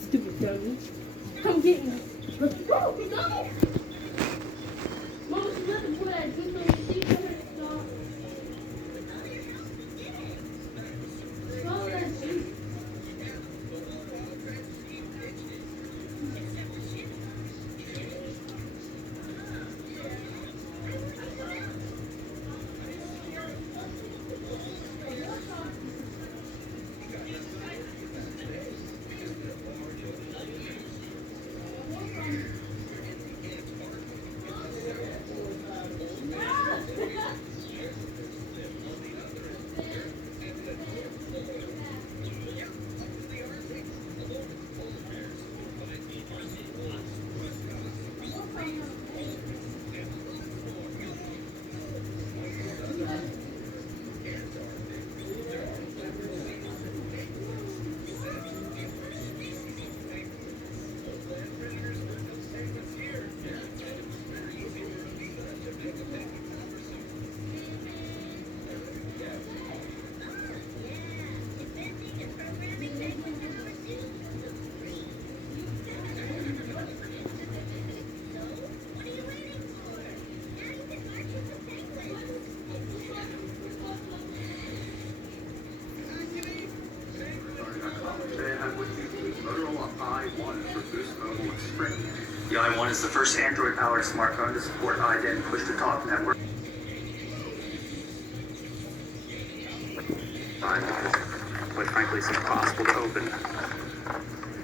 Stupid dummy. Come get me. Let's go. No. Mama, she doesn't put that juice on the seat for her to stop. Swallow that juice. The i1 is the first Android-powered smartphone to support iDEN push-to-talk network. Quite frankly, it's impossible to open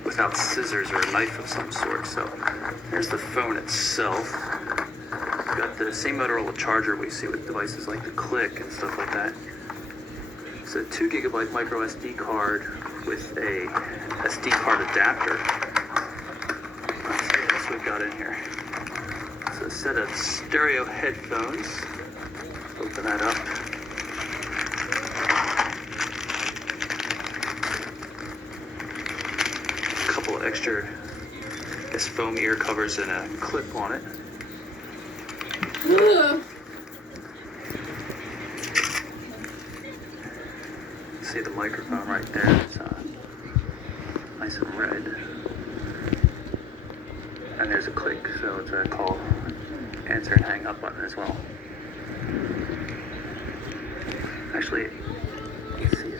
without scissors or a knife of some sort. So here's the phone itself. We've got the same Motorola charger we see with devices like the Click and stuff like that. It's a 2 gigabyte micro SD card with a SD card adapter. Let's see what else we've got in here. It's a set of stereo headphones. Open that up. A couple of extra, I guess, foam ear covers and a clip on it. See the microphone right there. It's nice and red. And there's a click, so it's a call, answer, and hang up button as well. Actually, you can see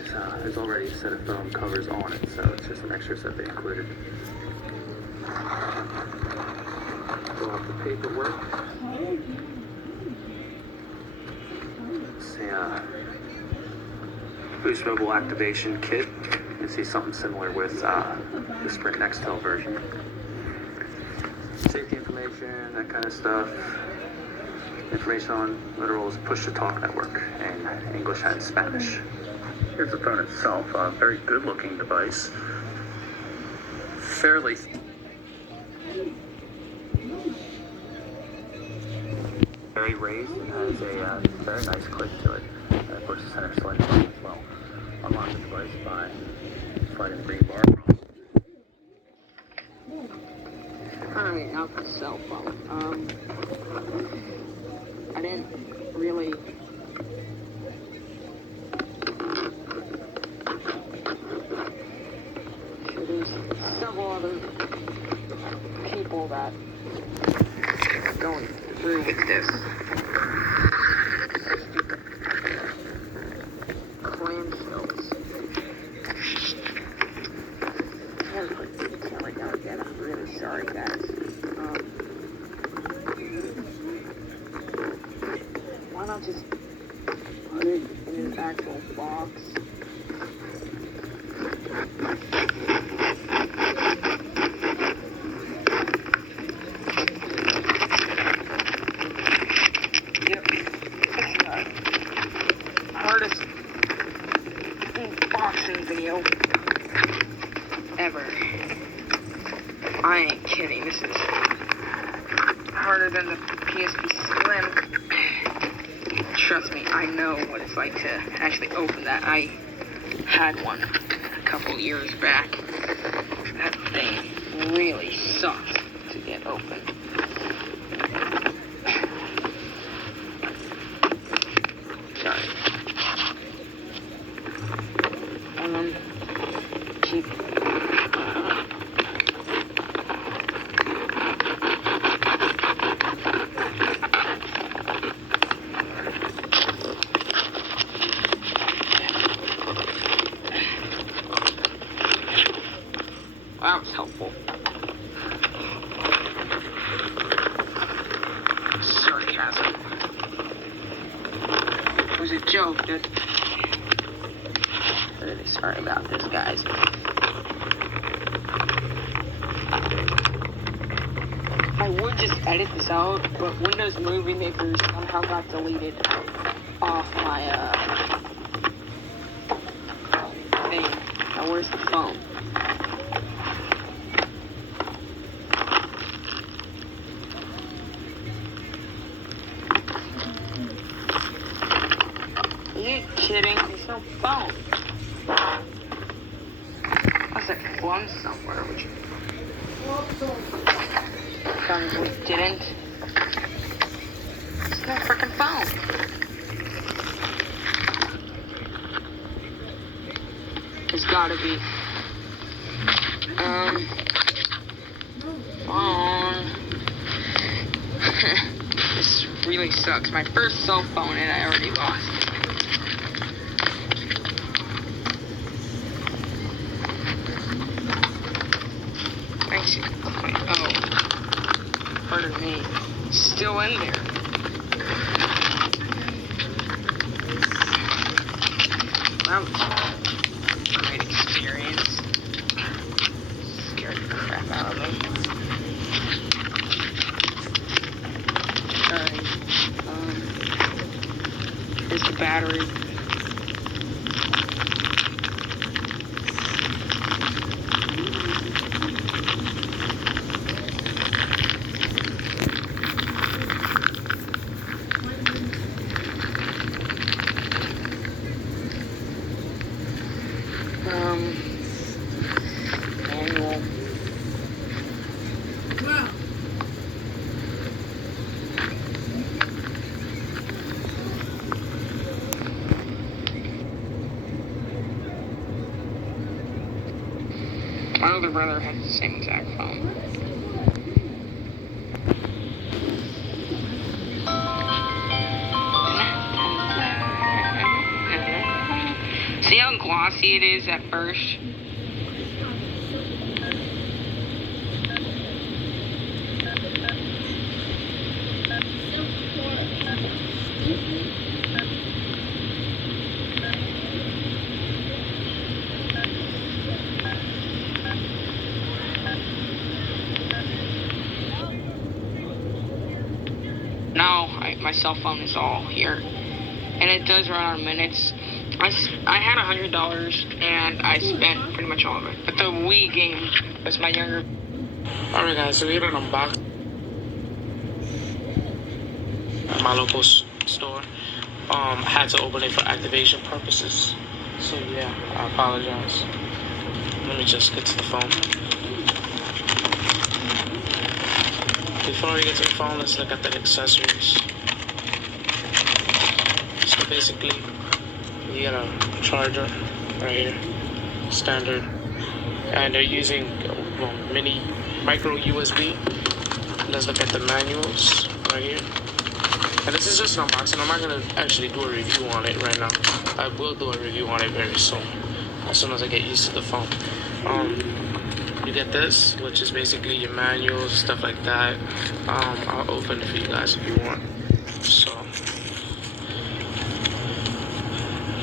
there's already a set of foam covers on it, so it's just an extra set they included. Fill out the paperwork. See, Boost Mobile activation kit. You can see something similar with the Sprint Nextel version. Safety information, that kind of stuff. Information on Motorola's push-to-talk network in English and Spanish. Here's the phone itself. A very good-looking device. Fairly very raised and has a very nice click to it. Of course, the center select button as well. Unlock the device by sliding the green bar across. Currently out the cell phone. I didn't really there's several other people that are going through with this. Clamshells. Can't put detail right now again. I'm really sorry, guys. Why not just put it in an actual box? ain't kidding. This is harder than the PSP Slim. Trust me, I know what it's like to actually open that. I had one a couple years back. That thing really sucked to get open. Sorry. Keep. That was helpful. Sarcasm. It was a joke. Really sorry about this, guys. I would just edit this out, but Windows Movie Maker somehow got deleted off my thing. Now where's the phone? Are you kidding? There's no phone. Unless I can plumb somewhere, which probably didn't. There's no freaking phone. There's gotta be. Phone. This really sucks. My first cell phone and I already lost it. Oh, pardon me. Still in there. That was a great experience. Scared the crap out of me. Alright. Here's the battery. Manual. Wow. My older brother has the same exact phone. See how glossy it is at first? Now my cell phone is all here, and it does run on minutes. I had $100 and I spent pretty much all of it. But the Wii game was my younger. Alright guys, so we had an unboxing at my local store. Had to open it for activation purposes. So yeah, I apologize. Let me just get to the phone. Before we get to the phone, let's look at the accessories. So basically, you get a charger right here, standard, and they're using mini micro USB. Let's look at the manuals right here. And this is just an unboxing. I'm not gonna actually do a review on it right now. I will do a review on it very soon, as soon as I get used to the phone. You get this, which is basically your manuals, stuff like that. I'll open it for you guys if you want. So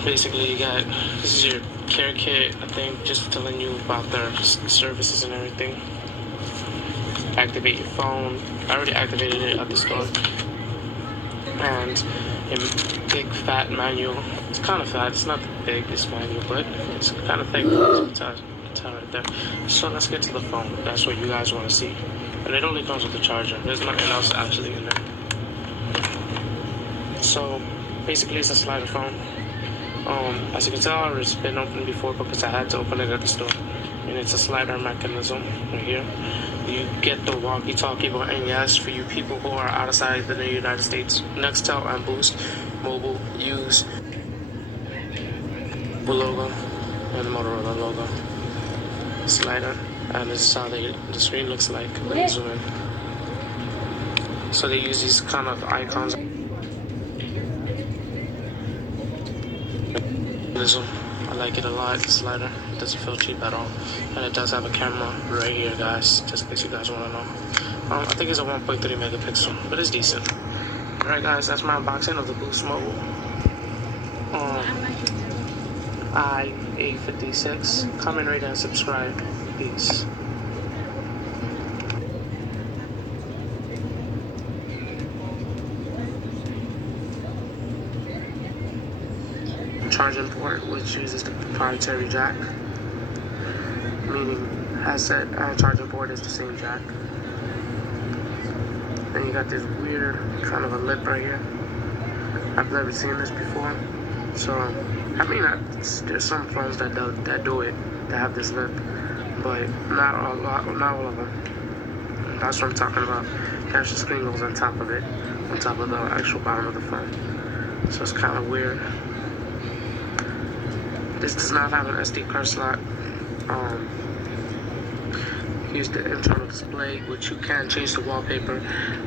basically you got, this is your care kit, I think, just telling you about their services and everything. Activate your phone. I already activated it at the store. And a big fat manual. It's kind of fat, it's not the biggest manual, but it's kind of thick. tell right there. So let's get to the phone. That's what you guys want to see. And it only comes with the charger. There's nothing else actually in there. So basically it's a slider phone. As you can tell, it's been opened before because I had to open it at the store. And it's a slider mechanism right here. You get the walkie-talkie button, yes, for you people who are outside the United States. Nextel and Boost Mobile use the logo and the Motorola logo. Slider, and this is how the screen looks like. Let me zoom in. So they use these kind of icons. I like it a lot, the slider. It doesn't feel cheap at all. And it does have a camera right here, guys, just in case you guys want to know. I think it's a 1.3 megapixel, but it's decent. Alright guys, that's my unboxing of the Boost Mobile i856. Comment, rate, and subscribe. Peace. Charging port, which uses the proprietary jack, meaning headset and charging port is the same jack. Then you got this weird kind of a lip right here. I've never seen this before, so I mean there's some phones that do it, that have this lip, but not all of them. That's what I'm talking about. The actual screen goes on top of it, on top of the actual bottom of the phone, so it's kind of weird. This does not have an SD card slot. Here's the internal display, which you can change the wallpaper,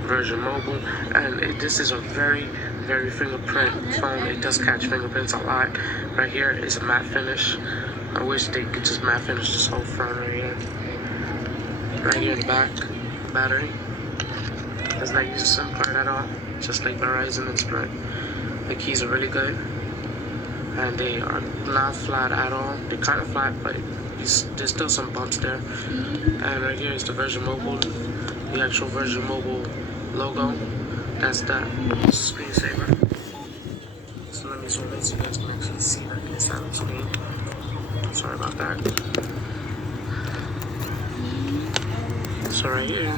version mobile, and this is a very, very fingerprint phone. It does catch fingerprints a lot. Right here is a matte finish. I wish they could just matte finish this whole front right here. Right here in the back, battery. Does not use a SIM card at all, just like Verizon and Sprint. The keys are really good. And they are not flat at all. They're kind of flat, but there's still some bumps there. And right here is the Version Mobile, the actual Version Mobile logo. That's that screensaver. So let me zoom in so you guys can actually see that inside of the screen. Sorry about that. So right here,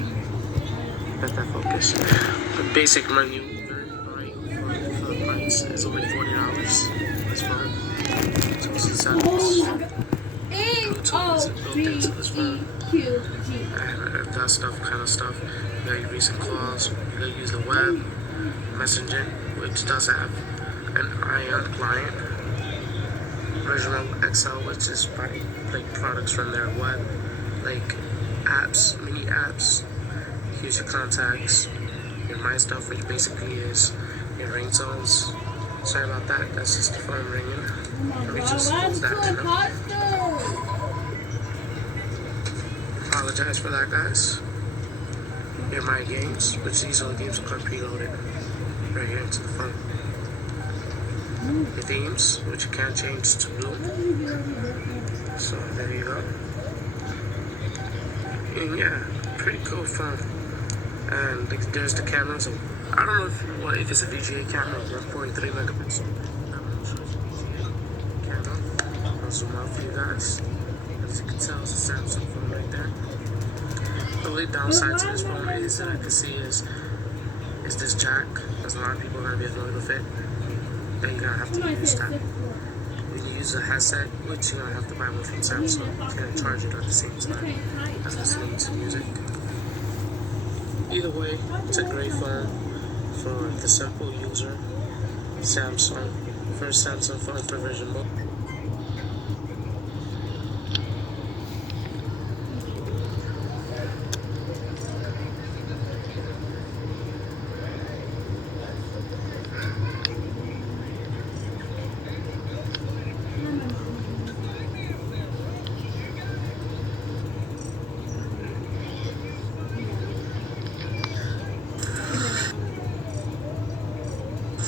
let that focus. The basic menu, very bright for the price, is only $40. This phone. So this is Bluetooth is built into this phone. And that kind of stuff. You got your recent calls. You got to use the web messenger, which does have an IM client. Original XL, which is like products from their web, like apps, mini apps. Here's your contacts, your My Stuff, which basically is your ringtones. Sorry about that, that's just the phone ringing. Let me just close that to them. Apologize for that, guys. Here are my games, which these are the games that are preloaded right here into the phone. Your themes, which you can change to blue. So there you go. And yeah, pretty cool phone. And there's the camera. So I don't know if it's a VGA camera or 1.3 megapixel. I'm not sure it's a VGA camera. I'll zoom out for you guys. As you can tell, it's a Samsung phone right there. The only downside to this phone is that I can see is this jack, because a lot of people are going to be annoyed with it. Then you're going to have to use that. When you use a headset, which you're going to have to buy one from Samsung, you can't charge it at the same time as listening to music. Either way, it's a great phone for the simple user. Samsung, first Samsung phone for Version Mobile.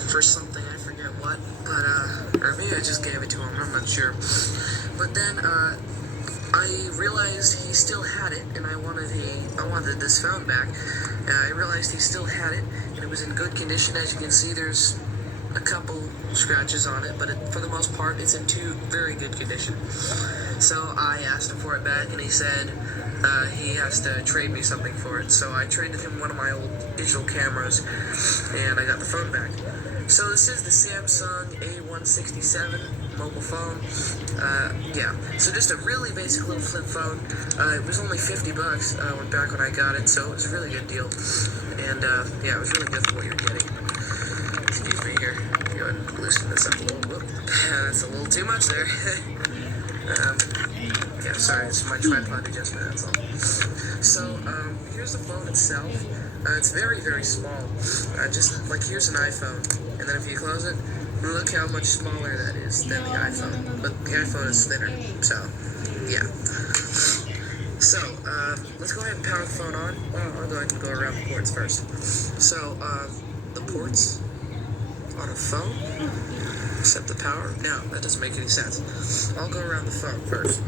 For something, I forget what, but or maybe I just gave it to him, I'm not sure. But then I realized he still had it, and I wanted this phone back. I realized he still had it, and it was in good condition. As you can see, there's a couple scratches on it, but for the most part, it's in very good condition. So I asked him for it back, and he said he has to trade me something for it. So I traded him one of my old digital cameras, and I got the phone back. So this is the Samsung A167 mobile phone. Yeah, so just a really basic little flip phone. It was only $50 back when I got it, so it was a really good deal. And yeah, it was really good for what you're getting. Excuse me here. Go ahead and loosen this up a little. Whoop. That's a little too much there. Yeah, sorry, it's my tripod adjustment, that's all. So, here's the phone itself. It's very, very small. Just like here's an iPhone, and then if you close it, look how much smaller that is than the iPhone. But the iPhone is thinner, so, yeah. So, let's go ahead and power the phone on. Well, I'll go ahead and go around the ports first. So, the ports on a phone, except the power. No, that doesn't make any sense. I'll go around the phone first.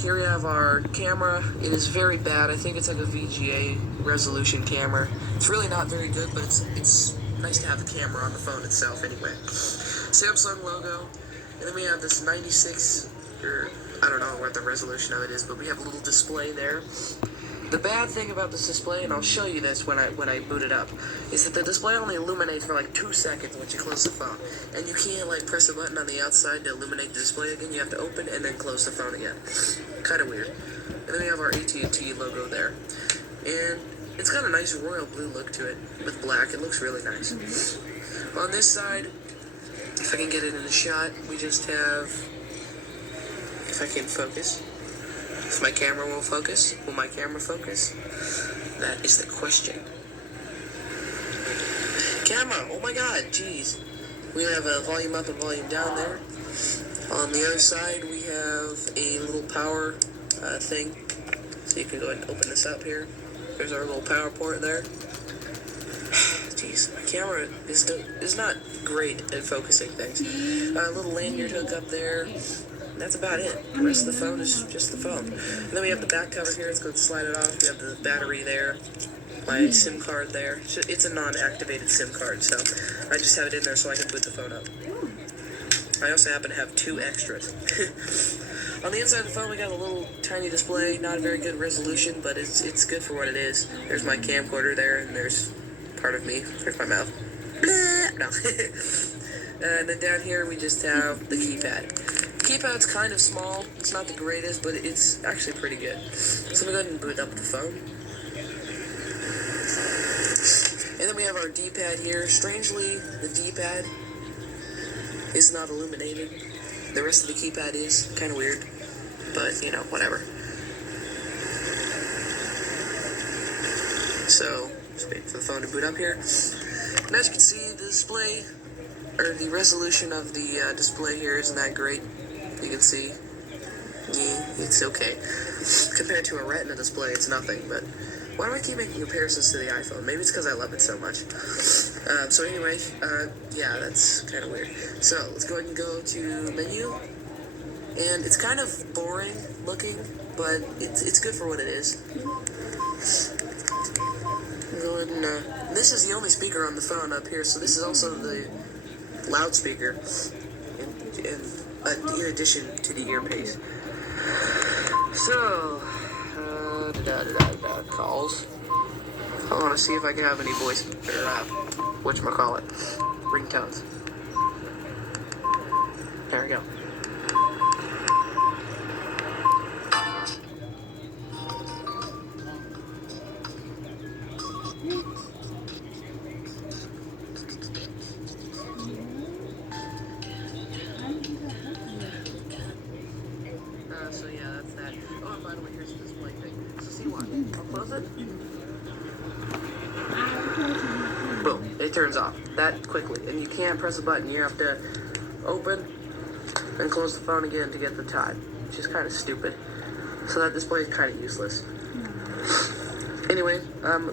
Here we have our camera. It is very bad. I think it's like a VGA resolution camera. It's really not very good, but it's nice to have the camera on the phone itself anyway. Samsung logo. And then we have this 96, or I don't know what the resolution of it is, but we have a little display there. The bad thing about this display, and I'll show you this when I boot it up, is that the display only illuminates for like 2 seconds once you close the phone. And you can't like press a button on the outside to illuminate the display again. You have to open and then close the phone again. Kind of weird. And then we have our AT&T logo there. And it's got a nice royal blue look to it with black. It looks really nice. On this side, if I can get it in a shot, we just have, if I can focus. If my camera will focus, will my camera focus? That is the question. Camera, oh my god, jeez. We have a volume up and volume down there. On the other side, we have a little power thing. So you can go ahead and open this up here. There's our little power port there. Jeez, my camera is not great at focusing things. A little lanyard hook up there. That's about it. The rest of the phone is just the phone. And then we have the back cover here. Let's go slide it off. We have the battery there. My SIM card there. It's a non-activated SIM card, so I just have it in there so I can boot the phone up. I also happen to have 2 extras. On the inside of the phone, we got a little tiny display. Not a very good resolution, but it's good for what it is. There's my camcorder there, and there's part of me. There's my mouth. No. And then down here, we just have the keypad. Keypad's kind of small. It's not the greatest, but it's actually pretty good. So I'm going to go ahead and boot up the phone. And then we have our D-pad here. Strangely, the D-pad is not illuminated. The rest of the keypad is. Kind of weird. But, you know, whatever. So, just wait for the phone to boot up here. And as you can see, the display, or the resolution of the display here isn't that great. You can see, it's okay. Compared to a Retina display, it's nothing, but why do I keep making comparisons to the iPhone? Maybe it's because I love it so much. So anyway, yeah, that's kind of weird. So, let's go ahead and go to menu, and it's kind of boring looking, but it's good for what it is. Go ahead and, this is the only speaker on the phone up here, so this is also the loudspeaker, in addition to the earpiece. So, calls. I want to see if I can have any voice, or whatchamacallit, ringtones. There we go. So yeah, that's that. Oh, and by the way, here's the display thing. So see what? I'll close it. Boom. It turns off that quickly. And you can't press a button. You have to open and close the phone again to get the time, which is kind of stupid. So that display is kind of useless. Anyway,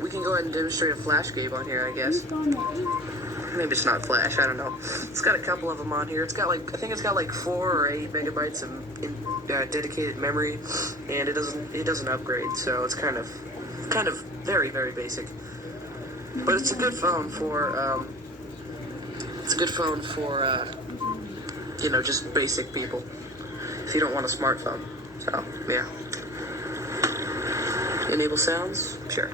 we can go ahead and demonstrate a flash game on here, I guess. Maybe it's not flash, I don't know. It's got a couple of them on here. It's got like, I think it's got like 4 or 8 megabytes of dedicated memory, and it doesn't upgrade, so it's kind of very, very basic. But it's a good phone for It's a good phone for, just basic people. If you don't want a smartphone. So, yeah. Enable sounds? Sure.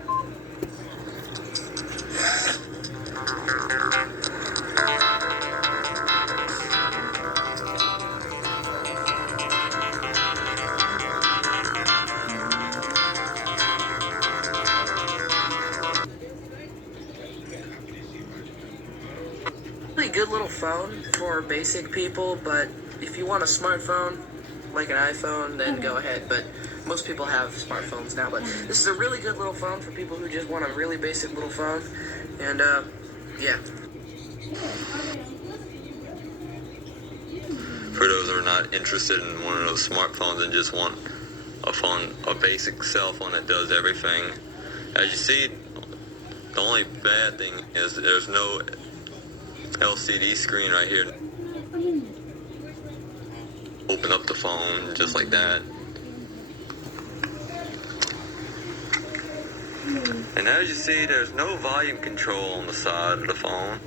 Really good little phone for basic people, but if you want a smartphone, like an iPhone, then go ahead. But most people have smartphones now. But this is a really good little phone for people who just want a really basic little phone. And, yeah. For those who are not interested in one of those smartphones and just want a basic cell phone that does everything. As you see, the only bad thing is there's no LCD screen right here. Open up the phone just like that. And as you see, there's no volume control on the side of the phone.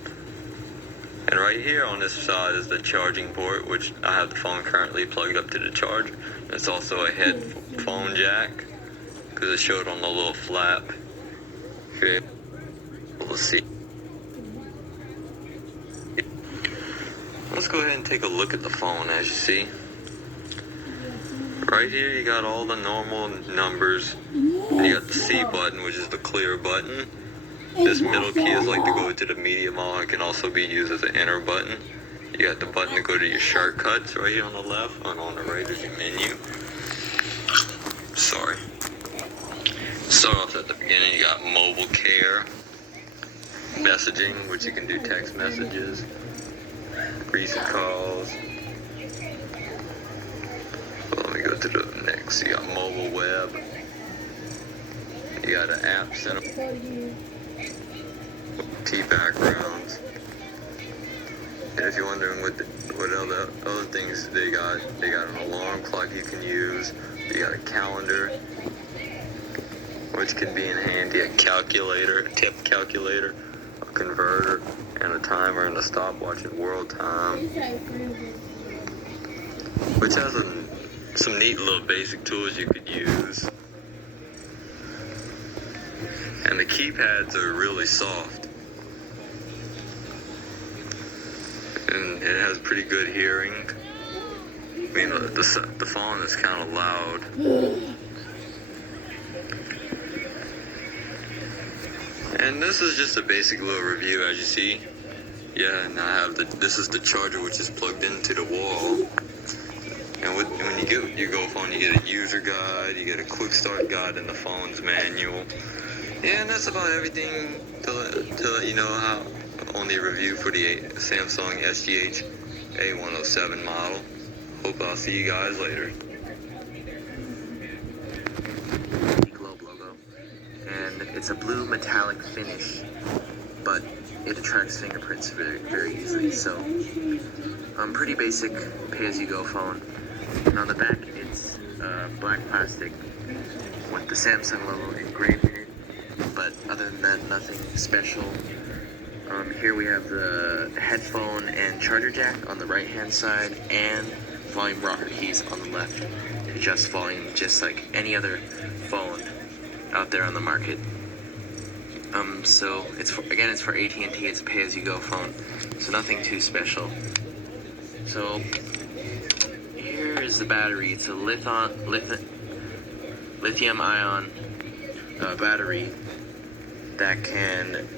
And right here on this side is the charging port, which I have the phone currently plugged up to the charger. It's also a headphone jack, because it showed on the little flap. If you're able to see. Let's go ahead and take a look at the phone. As you see, right here you got all the normal numbers. And you got the C button, which is the clear button. This middle key is like to go to the media mode. It can also be used as an enter button. You got the button to go to your shortcuts right here on the left, and on the right is your menu. Sorry. Start off at the beginning, you got mobile care, messaging, which you can do text messages, recent calls. Well, let me go to the next. You got mobile web. You got an app center, T backgrounds. And if you're wondering what other things they got an alarm clock you can use. You got a calendar, which can be in handy, a calculator, a tip calculator, a converter, and a timer and a stopwatch at world time, which has some neat little basic tools you could use. And the keypads are really soft. And it has pretty good hearing. I mean, the phone is kind of loud. And this is just a basic little review, as you see. Yeah, and I have this is the charger, which is plugged into the wall. And when you get your Go phone, you get a user guide, you get a quick start guide, and the phone's manual. Yeah, and that's about everything to let you know how on the review for the Samsung SGH A107 model. Hope I'll see you guys later. Globe logo, and it's a blue metallic finish, but it attracts fingerprints very, very easily. So, pretty basic pay-as-you-go phone. And on the back, it's black plastic with the Samsung logo engraved in it. But other than that, nothing special. Here we have the headphone and charger jack on the right hand side, and volume rocker keys on the left to adjust volume just like any other phone out there on the market. So it's for AT&T. It's a pay-as-you-go phone, so nothing too special. So here is the battery. It's a lithium-ion battery that can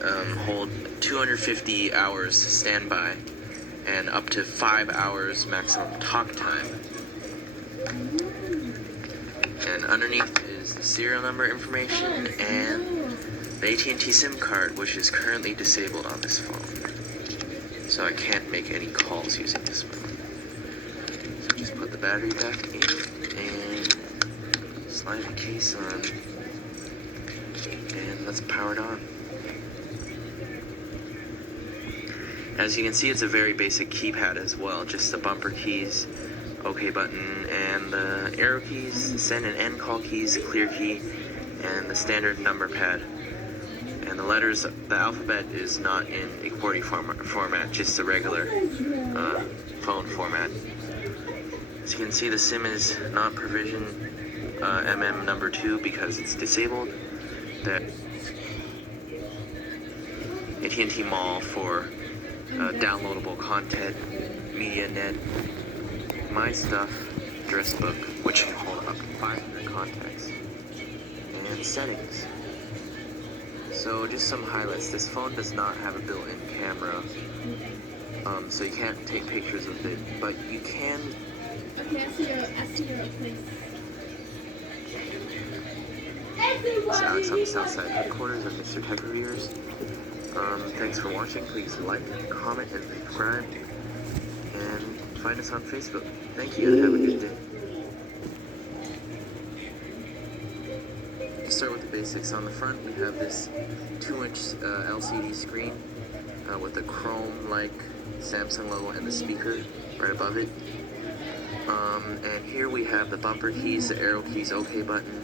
hold 250 hours standby and up to 5 hours maximum talk time. And underneath is the serial number information and the AT&T SIM card, which is currently disabled on this phone. So I can't make any calls using this phone. So just put the battery back in and slide the case on. And let's power it on. As you can see, it's a very basic keypad as well. Just the bumper keys, OK button, and the arrow keys, send and end call keys, clear key, and the standard number pad. And the letters, the alphabet is not in a QWERTY format, just a regular phone format. As you can see, the SIM is not provision MM number 2 because it's disabled. That AT&T Mall for downloadable content, MediaNet, My Stuff, Address Book, which can hold up to 500 contacts, and settings. So just some highlights. This phone does not have a built-in camera, so you can't take pictures of it, but you can. Okay, I see your place. It's Alex on the Southside headquarters of Mr. Tech Reviewers. Thanks for watching. Please like, comment, and subscribe. And find us on Facebook. Thank you and have a good day. To start with the basics, on the front we have this 2-inch LCD screen with the chrome-like Samsung logo and the speaker right above it. And here we have the bumper keys, the arrow keys, OK button,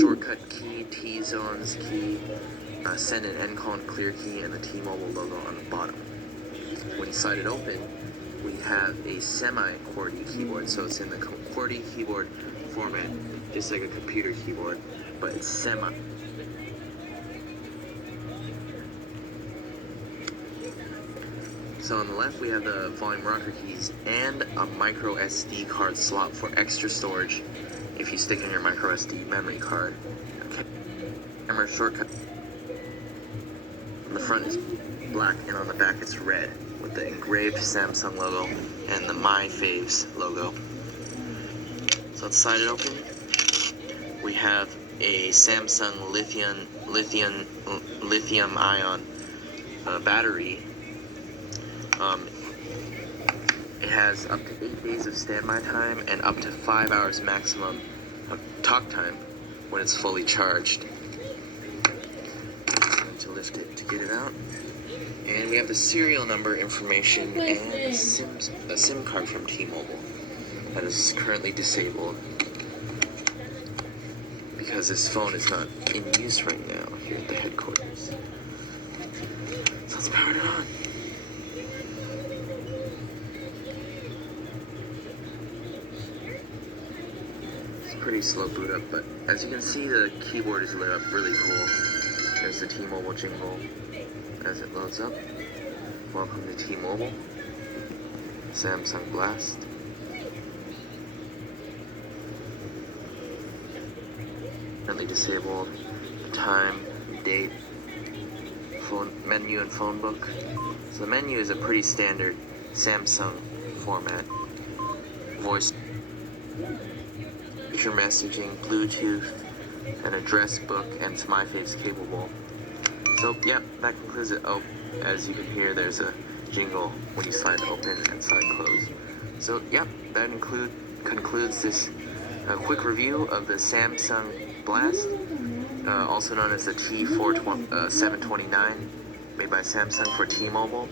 shortcut key, T-zones key, send and end call and clear key, and the T-Mobile logo on the bottom. When you slide it open, we have a semi-QWERTY keyboard, so it's in the QWERTY keyboard format, just like a computer keyboard, but it's semi. So on the left we have the volume rocker keys and a micro SD card slot for extra storage if you stick in your micro SD memory card. Okay. Camera shortcut. On the front is black and on the back it's red with the engraved Samsung logo and the My Faves logo. So let's slide it open. We have a Samsung lithium ion battery. It has up to 8 days of standby time and up to 5 hours maximum of talk time when it's fully charged. Time to lift it to get it out. And we have the serial number information and a SIM card from T-Mobile that is currently disabled because this phone is not in use right now here at the headquarters. So let's power it on. Pretty slow boot up, but as you can see, the keyboard is lit up really cool. There's the T-Mobile jingle as it loads up. Welcome to T-Mobile. Samsung Blast. Currently disabled. Time, date, phone menu, and phone book. So the menu is a pretty standard Samsung format. Voice. Picture messaging, Bluetooth, an address book, and it's My Faves capable. So, yeah, that concludes it. Oh, as you can hear, there's a jingle when you slide open and slide close. So, yeah, that concludes this quick review of the Samsung Blast, also known as the T729, made by Samsung for T-Mobile.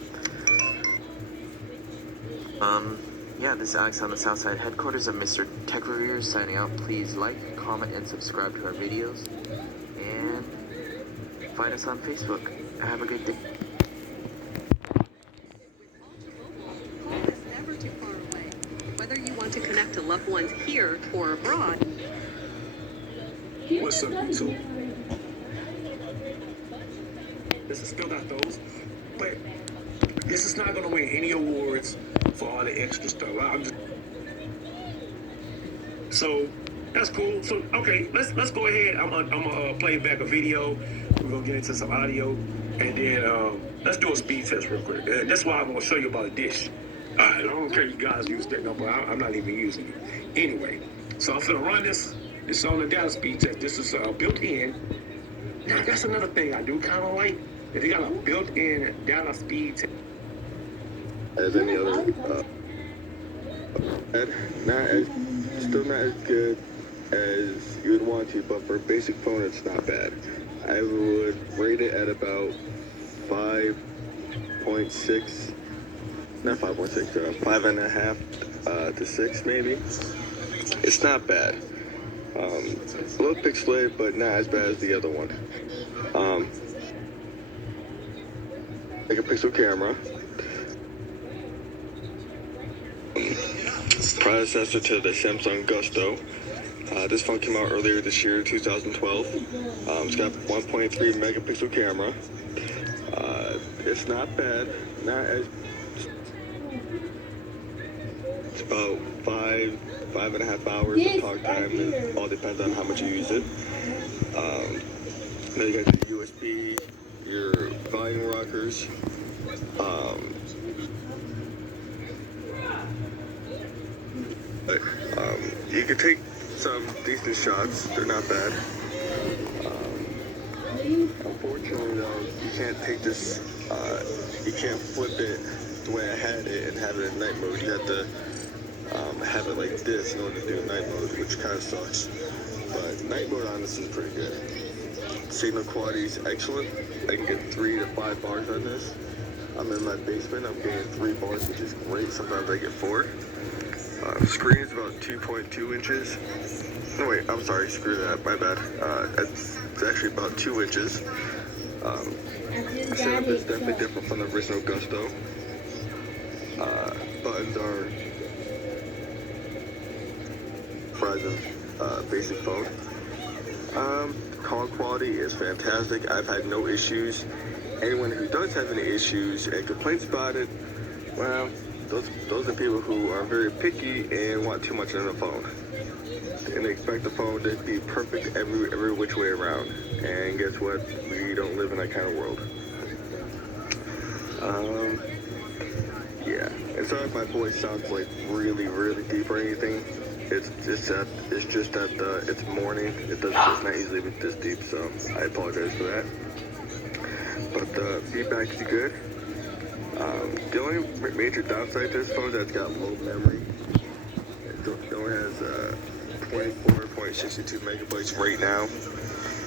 Yeah, this is Alex on the Southside headquarters of Mr. Tech Reviewers signing out. Please like, comment, and subscribe to our videos. And find us on Facebook. Have a good day. It's never too far away. Whether you want to connect to loved ones here or abroad. What's up, YouTube? This is still not those, but this is not going to win any awards for all the extra stuff. So that's cool. So okay, let's go ahead. I'm gonna play back a video. We're gonna get into some audio, and then let's do a speed test real quick. That's why I'm gonna show you about a dish. I don't care if you guys use that number. I'm not even using it anyway. So I'm gonna run this. This is on the data speed test. This is built in. Now that's another thing I do kind of like. If you got a built-in data speed test. As any other, still not as good as you would want to, but for a basic phone, it's not bad. I would rate it at about 5.6, not 5.6, 5.5 to 6 maybe. It's not bad. A little pixelated, but not as bad as the other one. Megapixel camera. Predecessor to the Samsung Gusto. This phone came out earlier this year, 2012. It's got 1.3 megapixel camera. It's not bad. Not as. It's about 5.5 hours of talk time. It all depends on how much you use it. Then you got your USB, your volume rockers. But you can take some decent shots. They're not bad. Unfortunately, though, you can't take this. You can't flip it the way I had it and have it in night mode. You have to have it like this in order to do night mode, which kind of sucks. But night mode, honestly, is pretty good. Signal quality is excellent. I can get 3 to 5 bars on this. I'm in my basement. I'm getting 3 bars, which is great. Sometimes I get 4. Screen is about 2.2 inches. No, wait, I'm sorry, screw that, my bad. It's actually about 2 inches. The setup is definitely different from the original Gusto. Buttons are Verizon basic phone. Call quality is fantastic. I've had no issues. Anyone who does have any issues and complains about it, well, those are people who are very picky and want too much on the phone. And they expect the phone to be perfect every which way around. And guess what? We don't live in that kind of world. Yeah. And sorry if my voice sounds like really, really deep or anything. It's just that it's morning. It's not usually this deep, so I apologize for that. But the feedback is good. The only major downside to this phone is that it's got low memory. It only has 24.62 megabytes right now.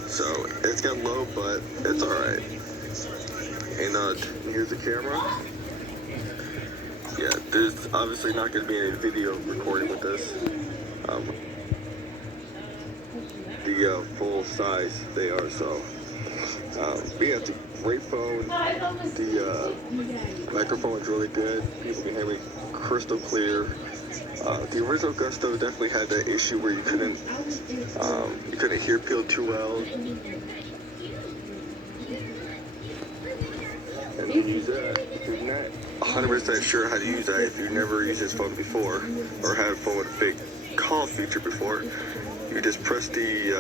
So it's got low, but it's alright. And here's the camera. Yeah, there's obviously not going to be any video recording with this. The full size they are, so. But yeah, it's a great phone. The microphone is really good. People can hear me crystal clear. The original Gusto definitely had that issue where you couldn't hear people too well. And to use that, if you're not 100% sure how to use that, if you've never used this phone before or had a phone with a big call feature before, you just press the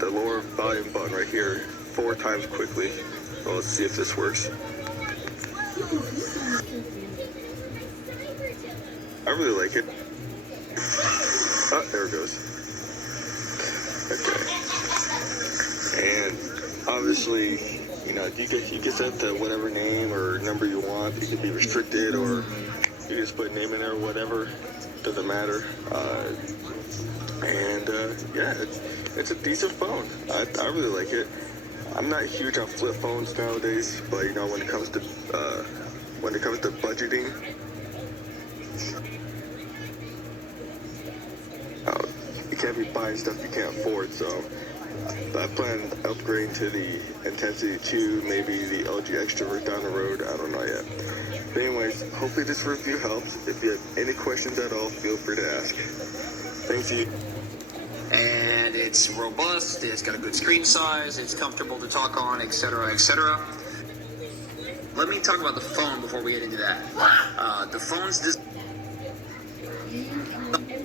lower volume button right here 4 times quickly. Well, let's see if this works. I really like it. Oh, there it goes. Okay. And obviously, you can set the whatever name or number you want. It can be restricted, or you just put a name in there or whatever. Doesn't matter. Yeah, it's a decent phone. I really like it. I'm not huge on flip phones nowadays, but when it comes to budgeting, you can't be buying stuff you can't afford. So I plan on upgrading to the Intensity 2, maybe the LG Extrovert down the road. I don't know yet. But anyways, hopefully this review helps. If you have any questions at all, feel free to ask. Thank you. And it's robust, it's got a good screen size, it's comfortable to talk on, etc., etc. Let me talk about the phone before we get into that. The phone's designed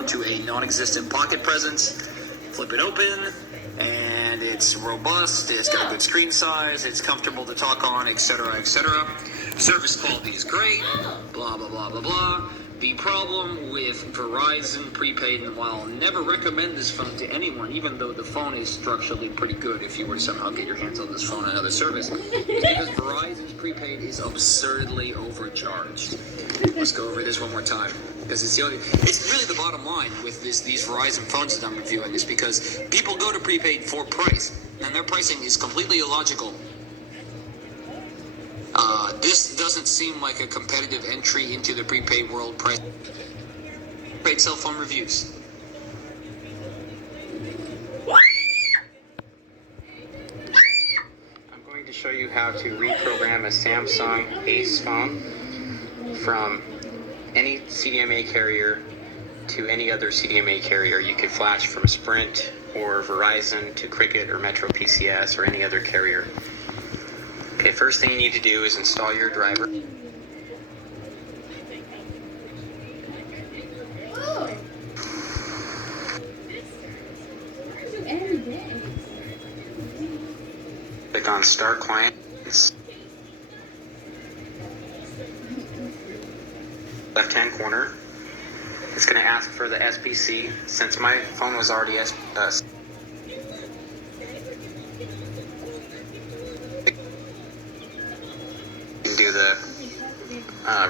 to a non-existent pocket presence. Flip it open, and it's robust, it's got a good screen size, it's comfortable to talk on, etc., etc. Service quality is great, blah, blah, blah, blah, blah. The problem with Verizon prepaid, and while I'll never recommend this phone to anyone, even though the phone is structurally pretty good if you were to somehow get your hands on this phone and another service, is because Verizon's prepaid is absurdly overcharged. Let's go over this one more time, because it's really the bottom line with these Verizon phones that I'm reviewing, is because people go to prepaid for price, and their pricing is completely illogical. This doesn't seem like a competitive entry into the prepaid world price. Great cell phone reviews. I'm going to show you how to reprogram a Samsung Ace phone from any CDMA carrier to any other CDMA carrier. You could flash from Sprint or Verizon to Cricket or Metro PCS or any other carrier. Okay, first thing you need to do is install your driver. Click on Start Client. Left-hand corner. It's going to ask for the SPC. Since my phone was already you can do the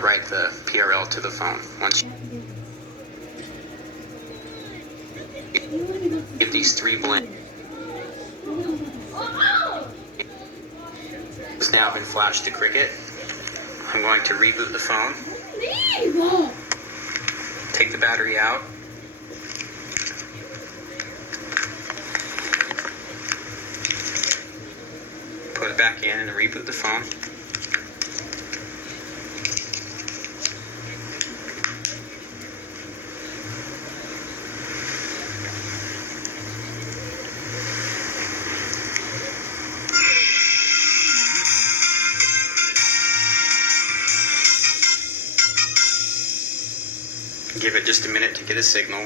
write the PRL to the phone. Once you give these 3 blank. It's now been flashed to Cricket. I'm going to reboot the phone. Take the battery out. Put it back in and reboot the phone. Give it just a minute to get a signal.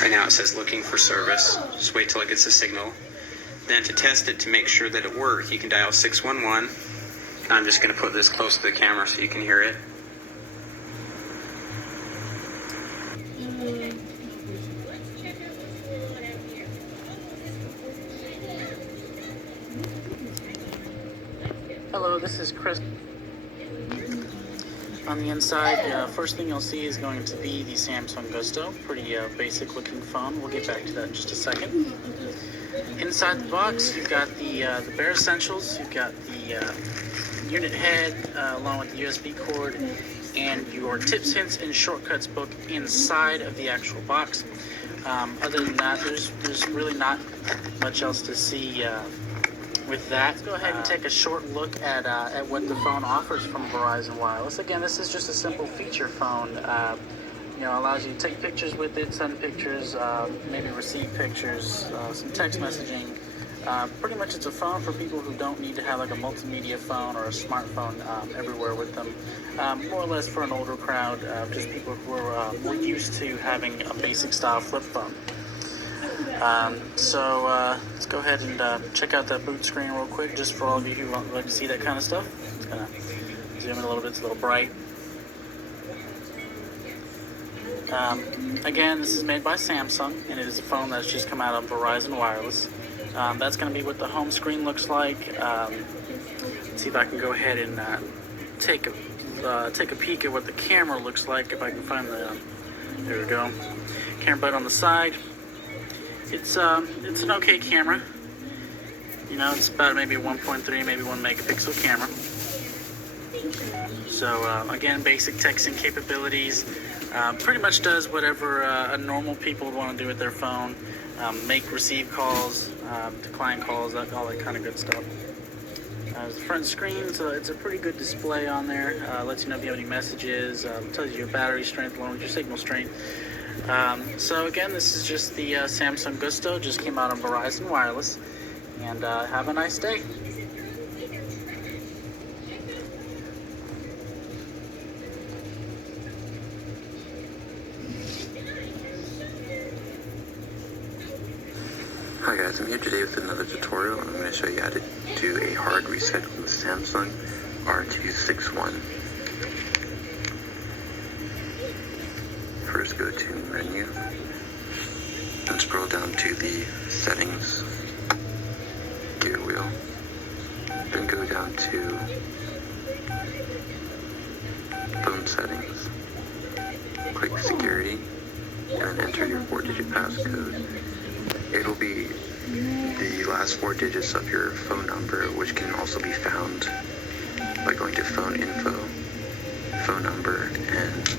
Right now it says looking for service. Just wait till it gets a signal. Then to test it to make sure that it works, you can dial 611. I'm just going to put this close to the camera so you can hear it. Hello, this is Chris. On the inside, first thing you'll see is going to be the Samsung Gusto. Pretty basic looking phone. We'll get back to that in just a second. Inside the box, you've got the bare essentials. You've got the unit head along with the USB cord and your tips, hints, and shortcuts book inside of the actual box. Other than that, there's really not much else to see with that. Let's go ahead and take a short look at what the phone offers from Verizon Wireless. Again, this is just a simple feature phone. Allows you to take pictures with it, send pictures, maybe receive pictures, some text messaging. Pretty much it's a phone for people who don't need to have like a multimedia phone or a smartphone everywhere with them. More or less for an older crowd, just people who are more used to having a basic style flip phone. Let's go ahead and check out that boot screen real quick, just for all of you who like to see that kind of stuff. Just gonna zoom in a little bit, it's a little bright. Again, this is made by Samsung, and it is a phone that's just come out on Verizon Wireless. That's going to be what the home screen looks like. Let's see if I can go ahead and take a peek at what the camera looks like, if I can find the, there we go, camera button on the side. It's an okay camera. It's about maybe 1.3, maybe 1 megapixel camera. So again, basic texting capabilities. Pretty much does whatever a normal people would want to do with their phone. Make, receive calls, decline calls, all that kind of good stuff. The front screen, so it's a pretty good display on there. Lets you know if you have any messages, tells you your battery strength along with your signal strength. So again, this is just the Samsung Gusto, just came out on Verizon Wireless, and have a nice day. Hi guys, I'm here today with another tutorial. I'm going to show you how to do a hard reset on the Samsung R261. First go to menu and scroll down to the settings, gear wheel, then go down to phone settings, click security, and enter your 4-digit passcode. It'll be the last 4 digits of your phone number, which can also be found by going to phone info, phone number, and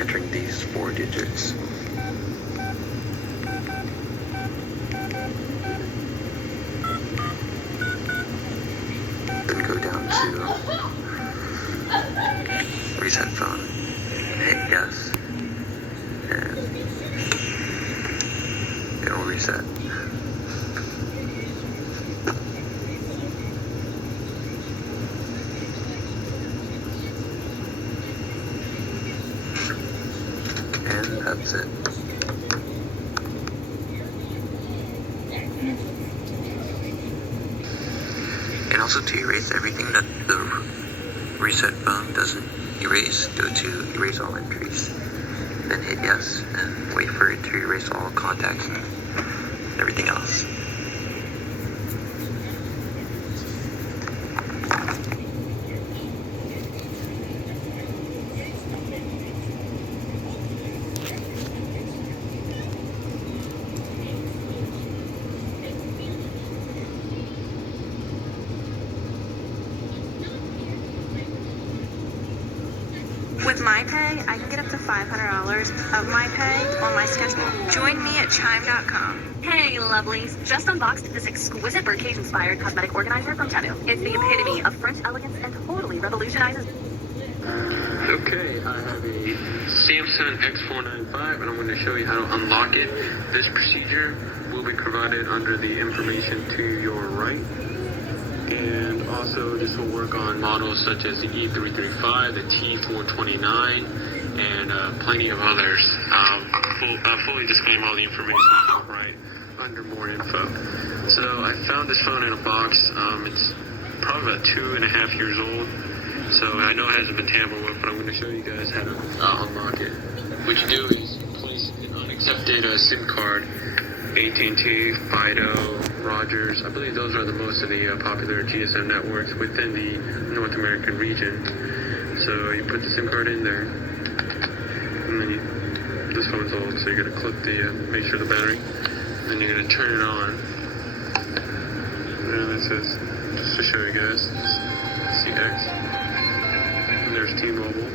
entering these 4 digits. Then go down to reset phone, hit yes, and it will reset. And that's it. And also to erase everything that the reset phone doesn't erase, go to erase all entries. Then hit yes and wait for it to erase all contacts and everything else. With MyPay, I can get up to $500 of MyPay on my schedule. Join me at chime.com. Hey, lovelies. Just unboxed this exquisite birdcage-inspired cosmetic organizer from thow. It's the epitome of French elegance and totally revolutionizes. Okay, I have a Samsung X495 and I'm going to show you how to unlock it. This procedure will be provided under the information to your right. And also this will work on models such as the E335, the T429, and plenty of others. Fully disclaim all the information right under more info. So I found this phone in a box. It's probably about 2.5 years old. So I know it hasn't been tampered with, but I'm going to show you guys how to unlock it. What you do is you place an unaccepted SIM card, AT&T, Fido, Rogers. I believe those are the most of the popular GSM networks within the North American region. So you put the SIM card in there, and then this phone's old, so you're going to clip the, make sure the battery, and then you're going to turn it on. And it says, just to show you guys, CX. And there's T-Mobile.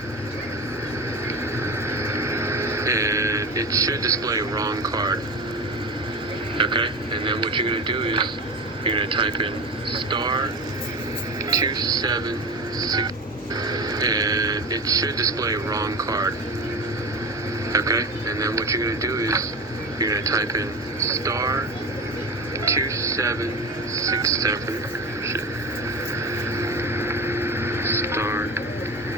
And it should display wrong card. Okay, and then what you're going to do is you're going to type in *276, and it should display wrong card. Okay, and then what you're going to do is you're going to type in *2767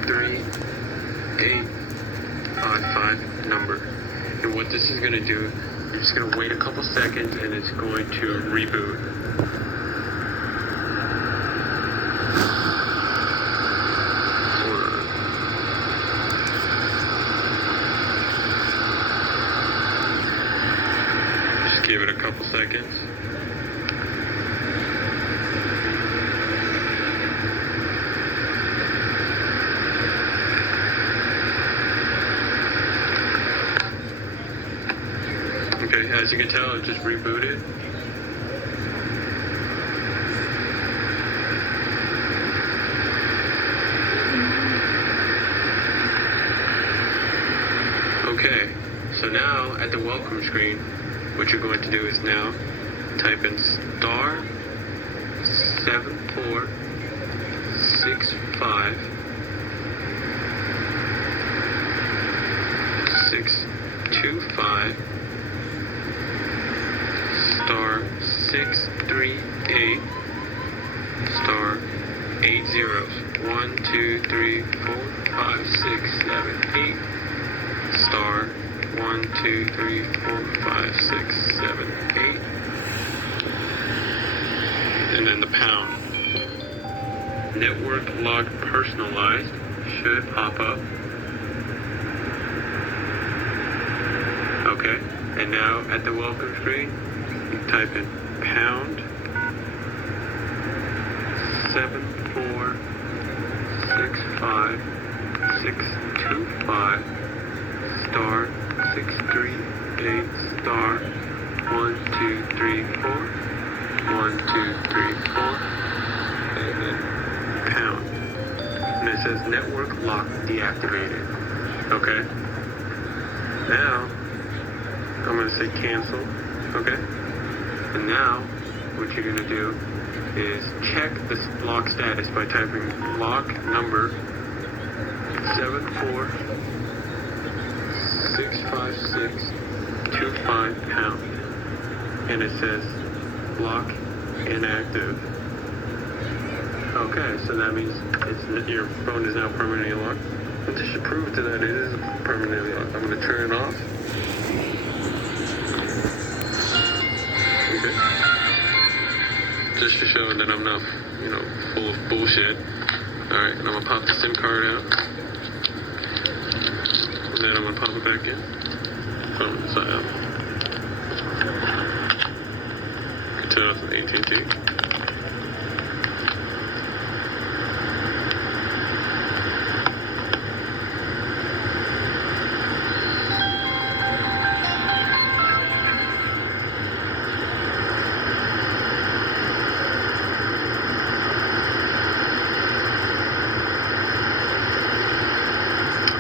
*3855 number. And what this is going to do, you're just going to wait a couple seconds and it's going to reboot. Just give it a couple seconds. Okay, as you can tell, it just rebooted. Okay, so now at the welcome screen, what you're going to do is now type in *7465 625 *638 *8 zeros 1 2 3 4 5 6 7 8 *1 2 3 4 5 6 7 8, and then the pound. Network lock personalized should pop up. Okay, and now at the welcome screen, you type in pound 7465 625 *638 *1 2 3 4 1, 2, 3, 4, and then pound. And it says network lock deactivated. Okay. Now, I'm going to say cancel. Okay. And now, what you're going to do is check the lock status by typing lock number 7465625 pound. And it says lock inactive. Okay, so that means your phone is now permanently locked. And this should prove to that it is permanently locked. I'm going to turn it off. Okay. Just to show that I'm not, full of bullshit. Alright, and I'm going to pop the SIM card out. And then I'm going to pop it back in. From the side out. Turn off the AT&T.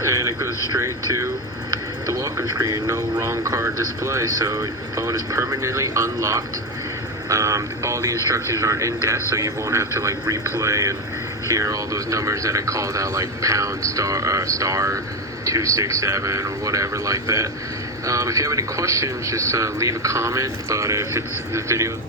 And it goes straight to the welcome screen. No wrong card display, so your phone is permanently unlocked. All the instructions are in depth, so you won't have to replay and hear all those numbers that I called out, like pound star 267 or whatever like that. If you have any questions, just leave a comment. But if it's the video.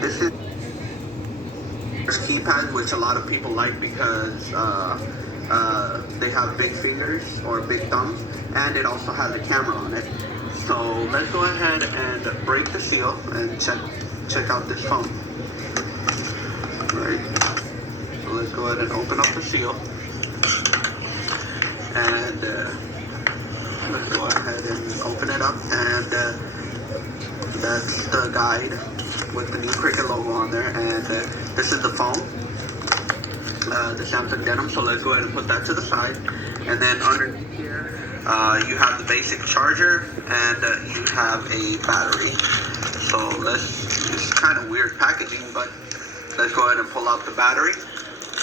This is keypad, which a lot of people like because they have big fingers or big thumbs, and it also has a camera on it. So let's go ahead and break the seal and check out this phone. Right. go ahead and open up the seal. And let's go ahead and open it up. And that's the guide with the new Cricket logo on there. And this is the phone, the Samsung Denim. So let's go ahead and put that to the side. And then underneath here, you have the basic charger and you have a battery. So it's kind of weird packaging, but let's go ahead and pull out the battery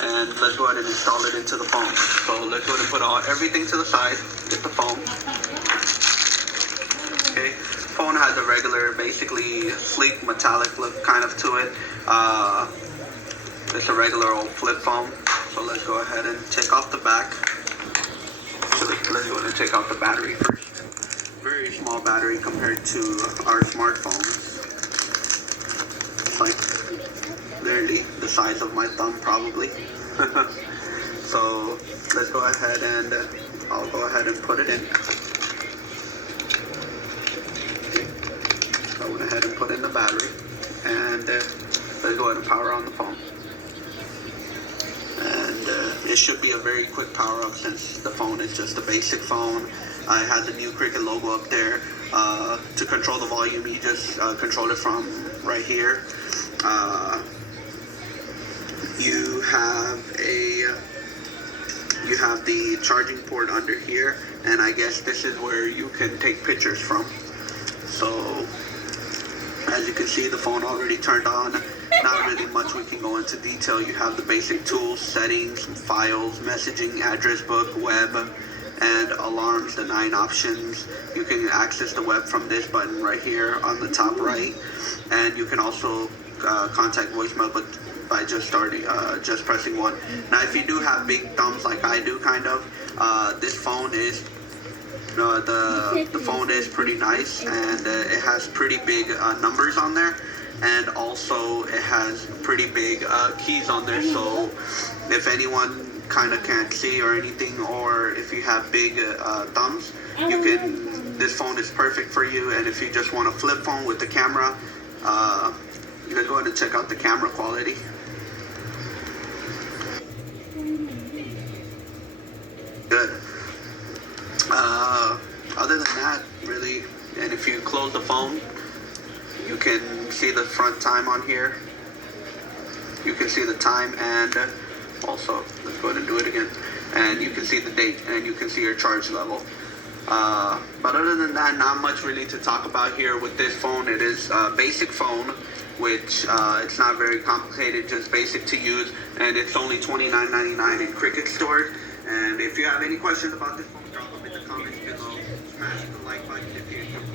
and let's go ahead and install it into the phone. So let's go ahead and put everything to the side. Get the phone. Okay, phone has a regular, basically sleek metallic look kind of to it. It's a regular old flip phone. So let's go ahead and take off the back. So let's go ahead and take out the battery first. Very small battery compared to our smartphones. It's like literally the size of my thumb probably. So let's go ahead and I'll go ahead and put it in. I went ahead and put in the battery and let's go ahead and power on the phone. And it should be a very quick power up since the phone is just a basic phone. It has a new Cricket logo up there. To control the volume, you just control it from right here. You have the charging port under here, and I guess this is where you can take pictures from. So as you can see, the phone already turned on. Not really much we can go into detail. You have the basic tools, settings, files, messaging, address book, web, and alarms, the 9 options. You can access the web from this button right here on the top right, and you can also contact voicemail by just pressing 1. Now if you do have big thumbs like I do kind of, this phone is the phone is pretty nice, and it has pretty big numbers on there, and also it has pretty big keys on there. So if anyone kind of can't see or anything, or if you have big thumbs, this phone is perfect for you. And if you just want a flip phone with the camera, let's go ahead and check out the camera quality. Good. Other than that, really, and if you close the phone, you can see the front time on here. You can see the time, and also, let's go ahead and do it again. And you can see the date, and you can see your charge level. But other than that, not much really to talk about here with this phone. It is a basic phone, which it's not very complicated, just basic to use, and it's only $29.99 in Cricket stores. And if you have any questions about this phone, drop them in the comments below. Smash the like button if you enjoyed.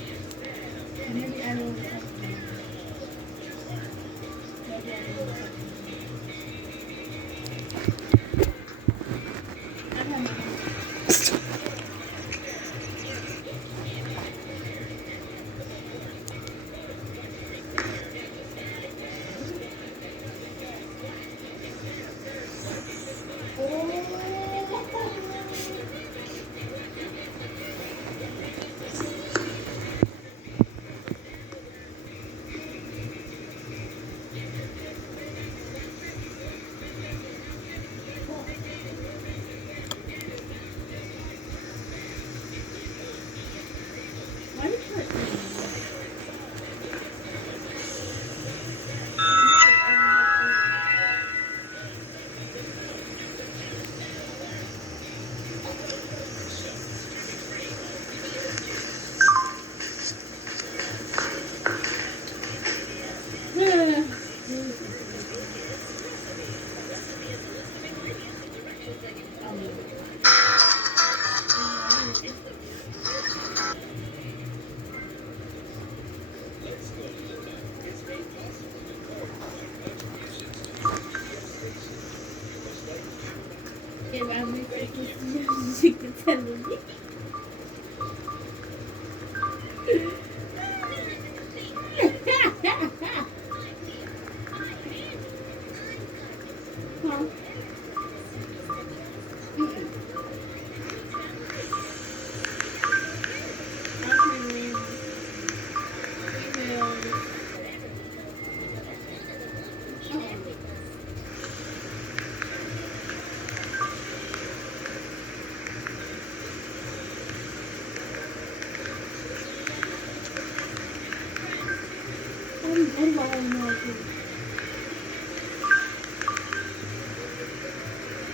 I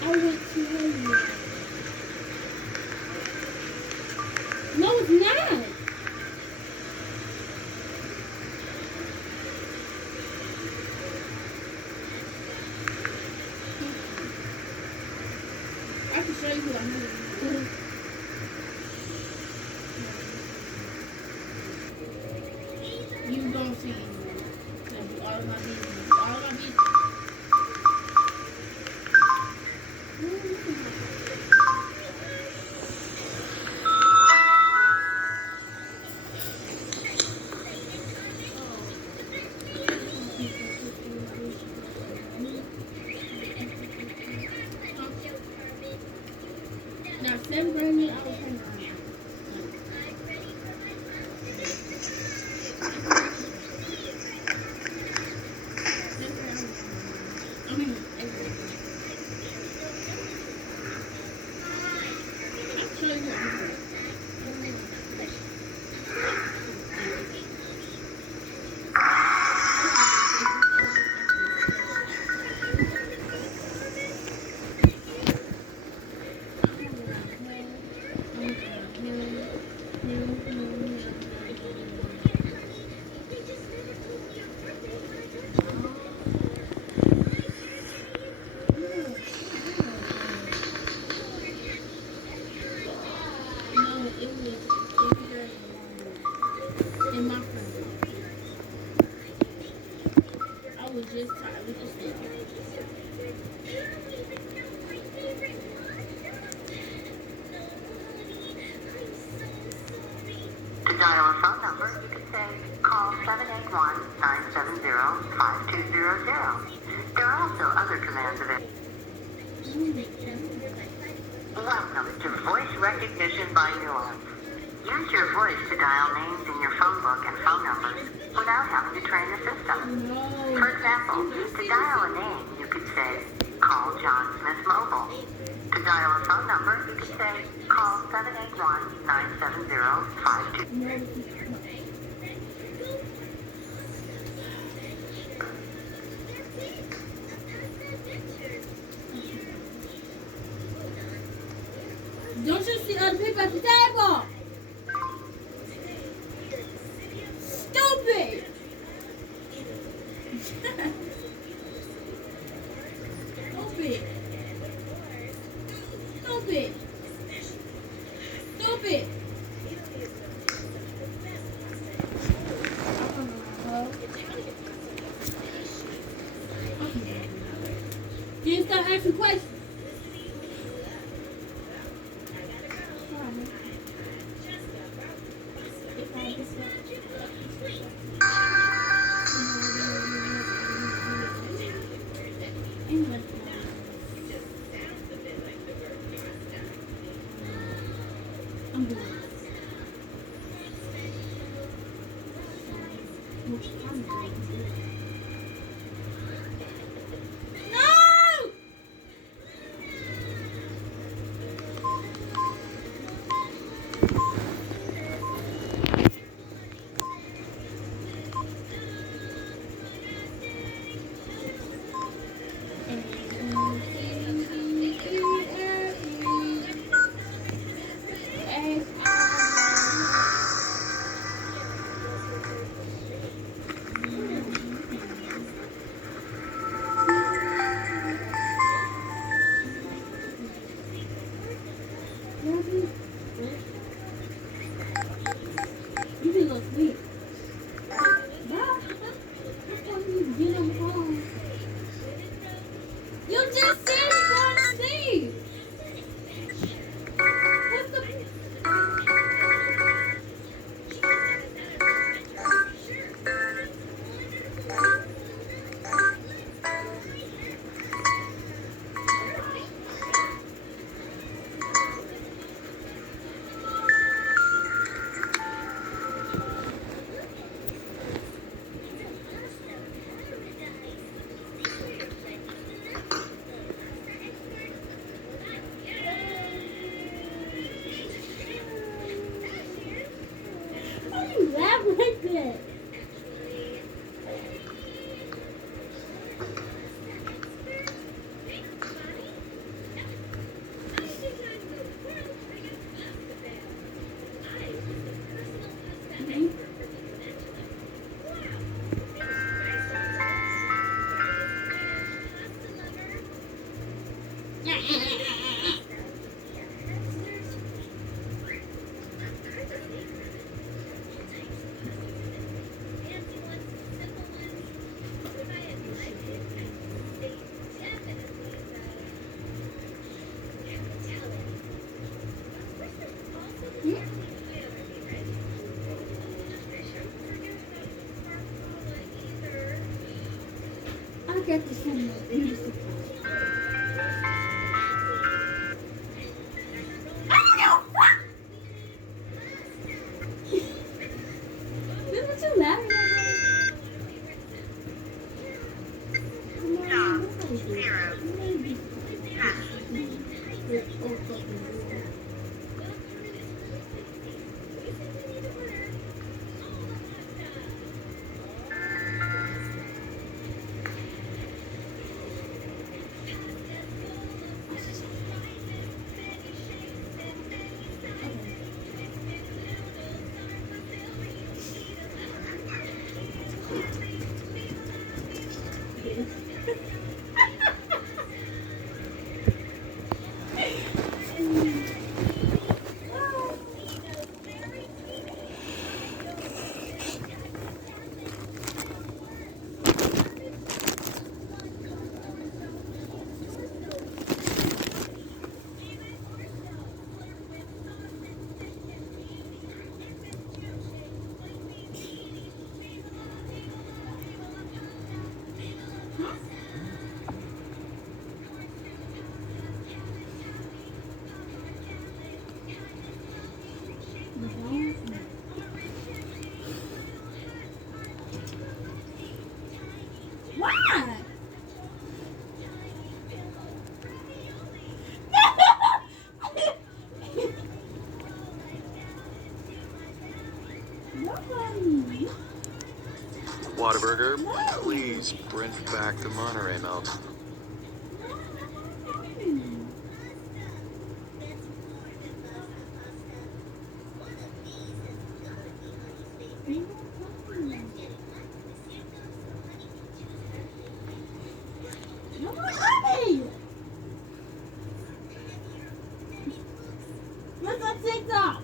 went to no, it's not. I can show you what I'm doing. You don't see it. That'll be all of my business. All of my business. Now, 7 brand new, I was hungry. I mean, I'll show you what I'm doing. In my friend. I was just tired. We just said To dial a phone number, you could say, call 781-970-5200. There are also other commands available. Welcome to voice recognition by nuance. Use your voice to dial names in your phone book and phone numbers without having to train the system. For example, to dial a name, you could say, call John Smith Mobile. To dial a phone number, you could say, call 781-970-5200. don't you see other people at the table? Stupid! Stupid. Stupid. Stupid. You start asking questions. You can go sleep. You just said you're going to sleep. What's the... Why do you laugh like that? at this one. Beautiful. This is too loud. Why? Whataburger, please bring back the Monterey melt. What's on TikTok?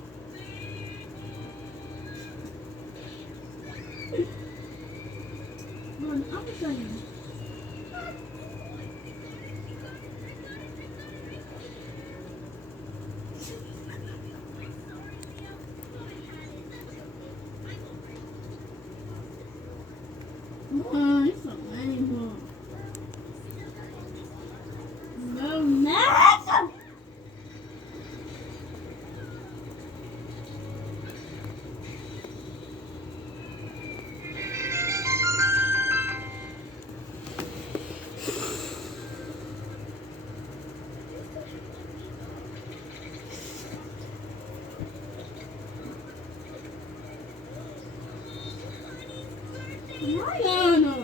I'm gonna show you. Oh, it's so lame. No, no. Mariana.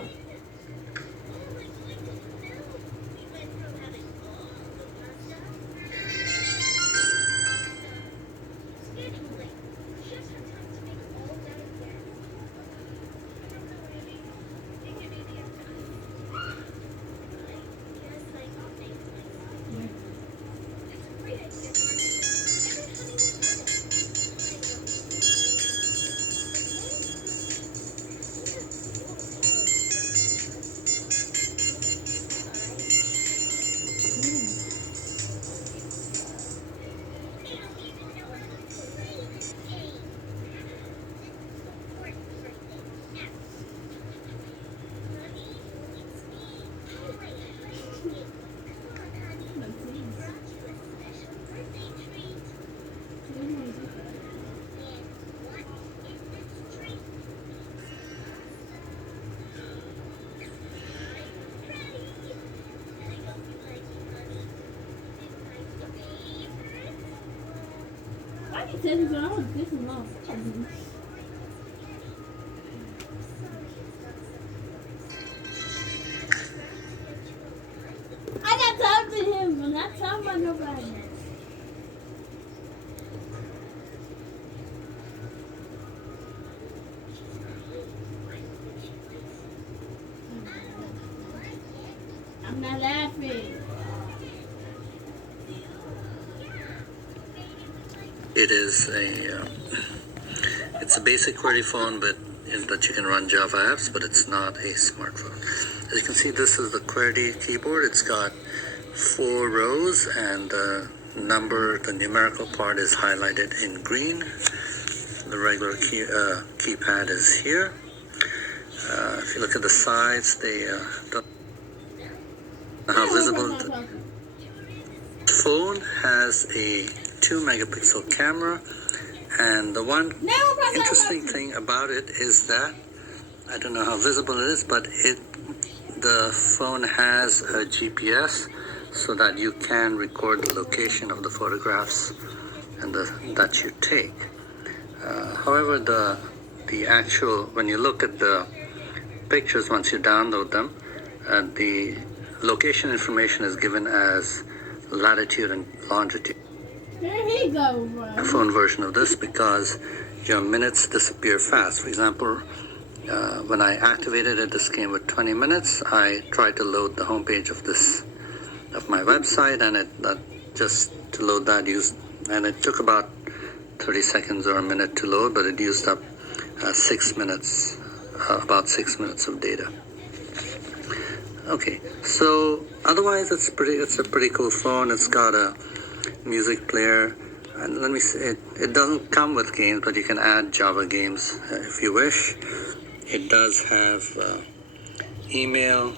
I can tell you that I want to piss him off. I got time to him. I'm not talking about nobody. I'm not laughing. It is it's a basic QWERTY phone, but you can run Java apps, but it's not a smartphone. As you can see, this is the QWERTY keyboard. It's got 4 rows, and the numerical part is highlighted in green. The regular keypad is here. If you look at the sides, they don't How visible the phone has a 2 megapixel camera, and the one interesting thing about it is that I don't know how visible it is, but the phone has a GPS so that you can record the location of the photographs and that you take. However, the actual, when you look at the pictures, once you download them, the location information is given as latitude and longitude. There he goes, bro. A phone version of this, because your minutes disappear fast. For example, when I activated it, this came with 20 minutes. I tried to load the homepage of my website, and just to load that and it took about 30 seconds or a minute to load, but it used up 6 minutes, about 6 minutes of data. Okay, so otherwise it's a pretty cool phone. It's got a music player, and let me say, it doesn't come with games, but you can add Java games if you wish. It does have email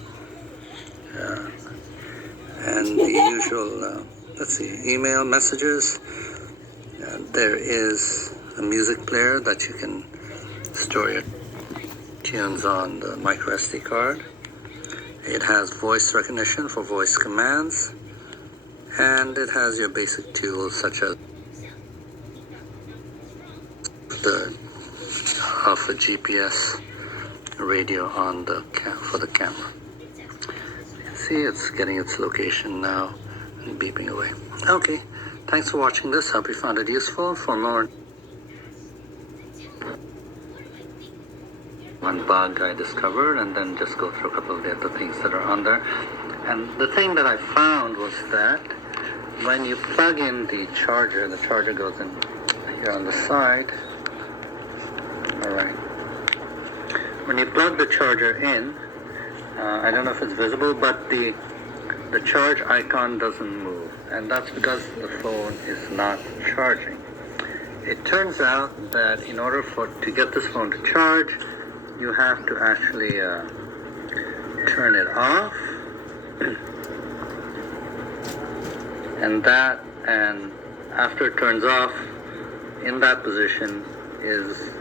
and the usual email messages. There is a music player that you can store your tunes on the micro SD card. It has voice recognition for voice commands, and it has your basic tools such as a GPS radio on for the camera. You can see it's getting its location now and beeping away. Okay, thanks for watching this. Hope you found it useful. For more, one bug I discovered, and then just go through a couple of the other things that are on there. And the thing that I found was that when you plug in the charger goes in here on the side. All right. When you plug the charger in, I don't know if it's visible, but the charge icon doesn't move, and that's because the phone is not charging. It turns out that in order to get this phone to charge, you have to actually turn it off, and after it turns off, in that position is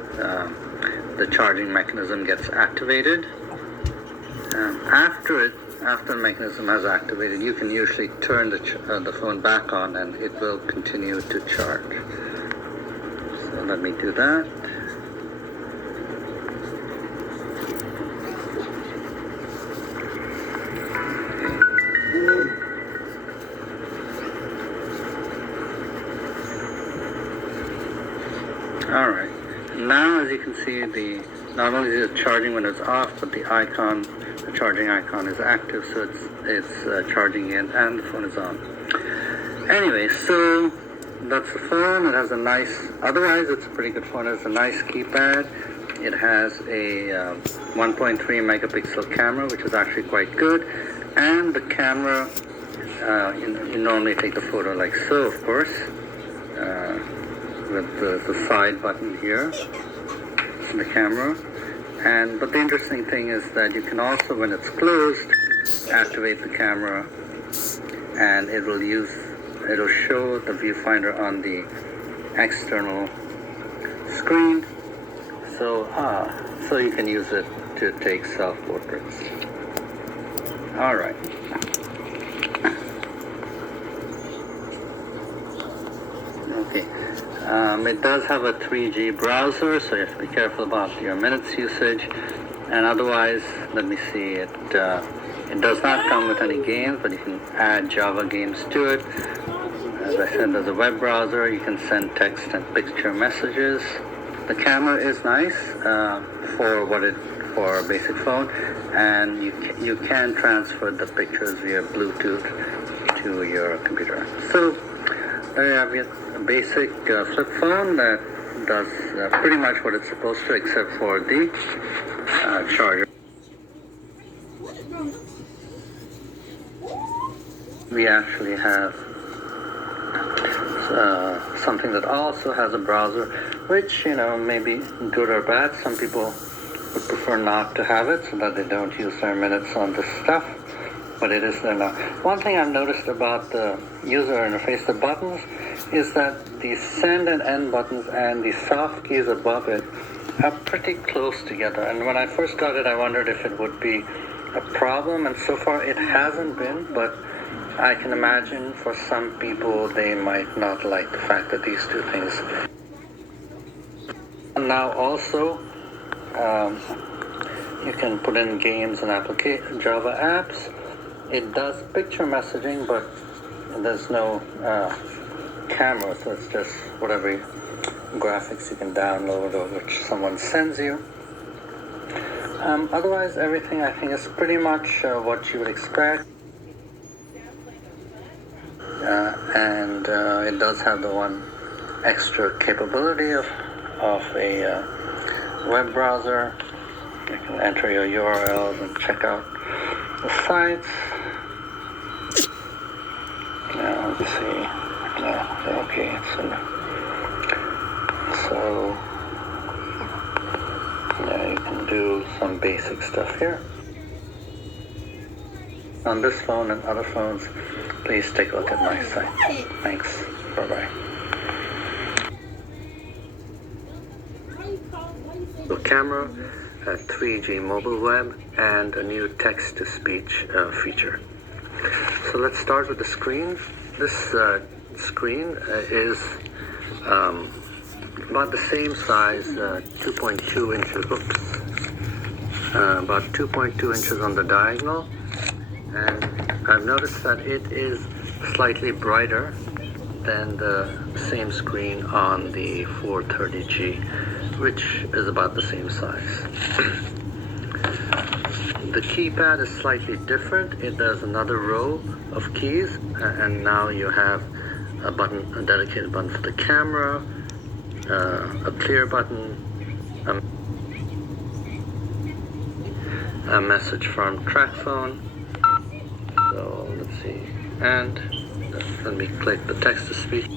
the charging mechanism gets activated. After the mechanism has activated, you can usually turn the phone back on, and it will continue to charge. So let me do that. All right. Now, as you can see, not only is it charging when it's off, but the charging icon is active, so it's charging in, and the phone is on. Anyway, so that's the phone. It has otherwise it's a pretty good phone. It has a nice keypad. It has a 1.3 megapixel camera, which is actually quite good. And the camera, you normally take the photo like so, of course, with the side button here, the camera. But the interesting thing is that you can also, when it's closed, activate the camera, and it'll show the viewfinder on the external screen, so you can use it to take self-portraits. All right. Okay. It does have a 3G browser, so you have to be careful about your minutes usage. And otherwise, let me see, it does not come with any games, but you can add Java games to it. As I said, there's a web browser. You can send text and picture messages. The camera is nice for a basic phone, and you can transfer the pictures via Bluetooth to your computer. So there you have it. A basic flip phone that does pretty much what it's supposed to, except for the charger. We actually have something that also has a browser, which, may be good or bad. Some people would prefer not to have it so that they don't use their minutes on this stuff. but it is there now. One thing I've noticed about the user interface, the buttons, is that the send and end buttons and the soft keys above it are pretty close together. And when I first got it, I wondered if it would be a problem, and so far it hasn't been, but I can imagine for some people they might not like the fact that these two things. Now also, you can put in games and Java apps. It does picture messaging, but there's no camera, so it's just whatever graphics you can download or which someone sends you. Otherwise, everything I think is pretty much what you would expect. And it does have the one extra capability of a web browser. You can enter your URLs and check out the sites. Now let's see. No, okay. So yeah, you can do some basic stuff here. On this phone and other phones, please take a look at my site. Thanks. Bye-bye. The camera, a 3G mobile web, and a new text-to-speech feature. So let's start with the screen. This screen is about the same size, 2.2 inches. About 2.2 inches on the diagonal. And I've noticed that it is slightly brighter than the same screen on the 430G, which is about the same size. The keypad is slightly different. It does another row of keys, and now you have a dedicated button for the camera, a clear button, a message from TrackPhone. So let's see, and let me click the text-to-speech.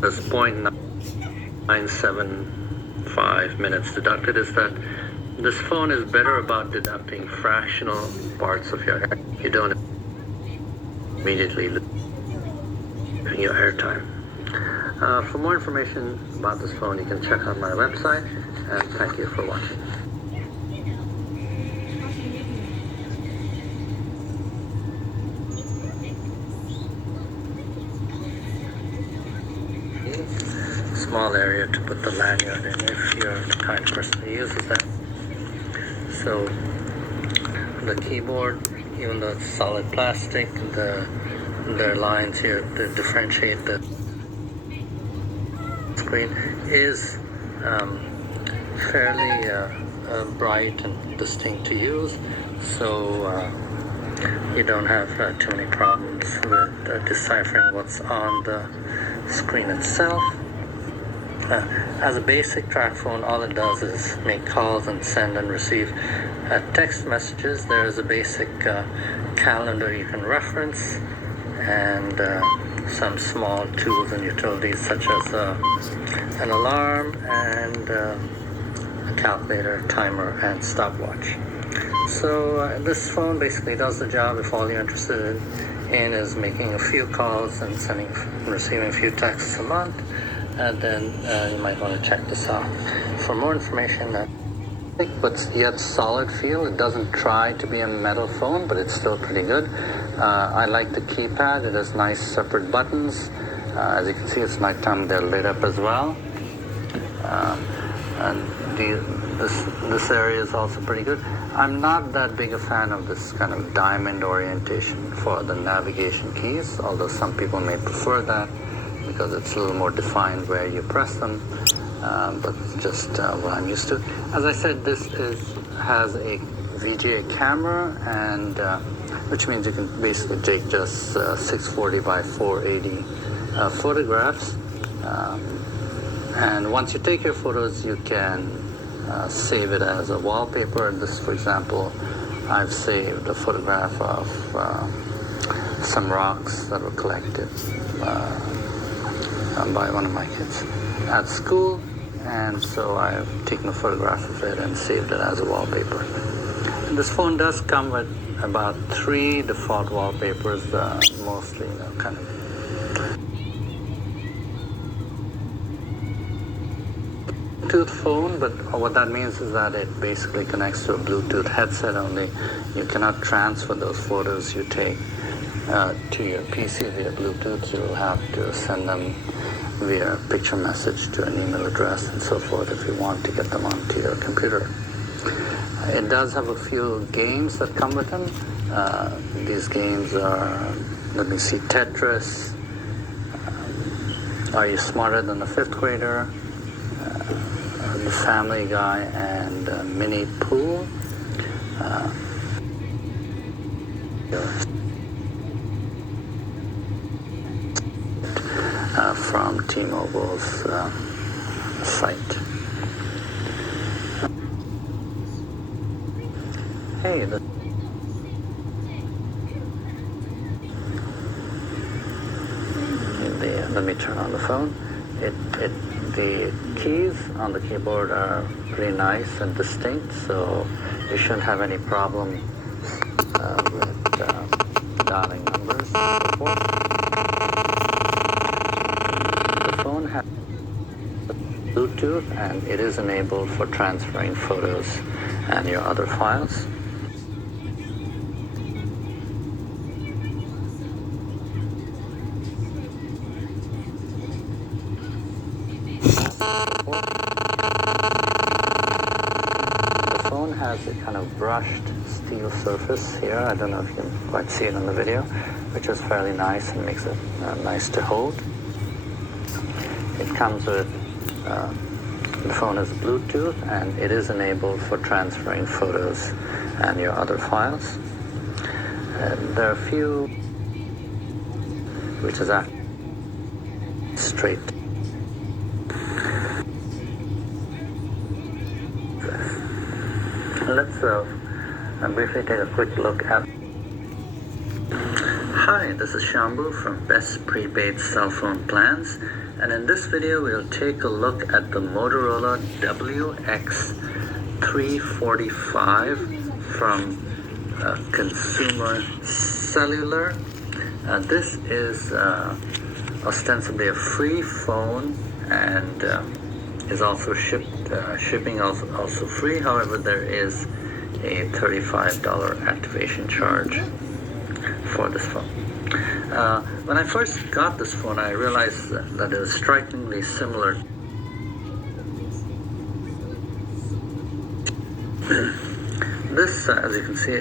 There's 0.975 minutes deducted. Is that this phone is better about deducting fractional parts of your air. You don't immediately lose your airtime. For more information about this phone, you can check out my website, and thank you for watching. Small area to put the lanyard in if you're the kind of person who uses that. So the keyboard, even though it's solid plastic, there are lines here that differentiate the screen, is fairly bright and distinct to use, so you don't have too many problems with deciphering what's on the screen itself. As a basic TrackPhone, all it does is make calls and send and receive text messages. There is a basic calendar you can reference, and some small tools and utilities such as an alarm and a calculator, timer, and stopwatch. So this phone basically does the job if all you're interested in is making a few calls and sending and receiving a few texts a month. And then you might want to check this out. For more information, but yet solid feel. It doesn't try to be a metal phone, but it's still pretty good. I like the keypad. It has nice separate buttons. As you can see, it's nighttime. They're lit up as well. And this area is also pretty good. I'm not that big a fan of this kind of diamond orientation for the navigation keys, although some people may prefer that, because it's a little more defined where you press them, but just what I'm used to. As I said, this has a VGA camera, and which means you can basically take just 640 by 480 photographs. And once you take your photos, you can save it as a wallpaper. This, for example, I've saved a photograph of some rocks that were collected by one of my kids at school, and so I've taken a photograph of it and saved it as a wallpaper. This phone does come with about 3 default wallpapers, mostly, kind of Bluetooth phone, but what that means is that it basically connects to a Bluetooth headset only. You cannot transfer those photos you take to your PC via Bluetooth. You will have to send them via picture message to an email address and so forth if you want to get them onto your computer. It does have a few games that come with them. These games are, let me see, Tetris, Are You Smarter Than a Fifth Grader, The Family Guy, and Mini Pool. From T-Mobile's site. Hey, let me turn on the phone. The keys on the keyboard are pretty nice and distinct, so you shouldn't have any problem with dialing numbers and so forth. The phone has Bluetooth, and it is enabled for transferring photos and your other files. The phone has a kind of brushed steel surface here. I don't know if you can quite see it on the video, which is fairly nice and makes it nice to hold. It comes with, the phone is Bluetooth, and it is enabled for transferring photos and your other files. And there are a few, which is actually straight. Let's briefly take a quick look at. Hi, this is Shambhu from Best Prepaid Cell Phone Plans, and in this video we'll take a look at the Motorola WX345 from Consumer Cellular. This is ostensibly a free phone and is also shipping also free. However, there is a $35 activation charge for this phone. When I first got this phone, I realized that it was strikingly similar. This, as you can see,